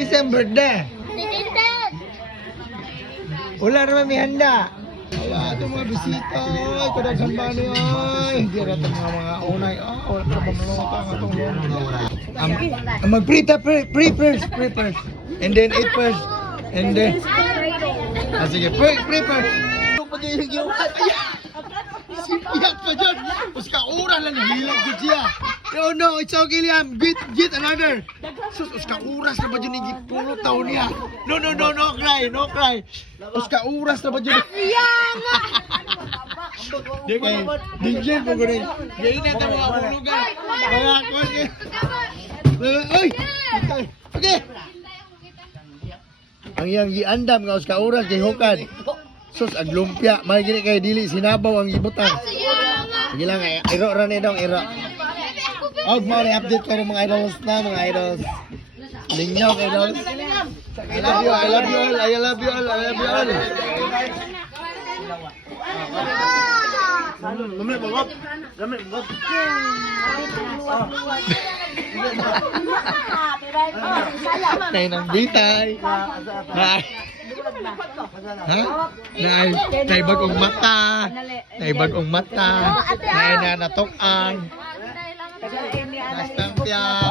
December birthday. Wala naman may handa. Wala itong mga bisita. Ay, kadaghan ba niyo? Ay, hindi na itong mga unay. Wala pa naman itong mag-pre first. And then eat first. And then... sige, pre first. Pag-iigiwan. Sipiyak pa dyan. Mas kaura lang nahilag dyan siya. No, it's okay, Liam. Get another. Sus, uras na ba dyan igipulo taon niya? No cry. Uras na ba dyan? Di kay, DJ po ko rin. Gaya na ito mga bulugan. Mga akon niya. Ay! Okay! Ang iyang giandam nga uras kay Hokad. Sus, ang lumpia. May gini kay dili sinabaw ang ibutan. Sige lang, iro ran idong iro. Og mo rin update kayo mga idols na, mga idols. Linyaw kay idols. I love you all. Dami bagop. Nay nang bitay. Nay. Nay bagong mata. Nay na natok-an. Nastampya.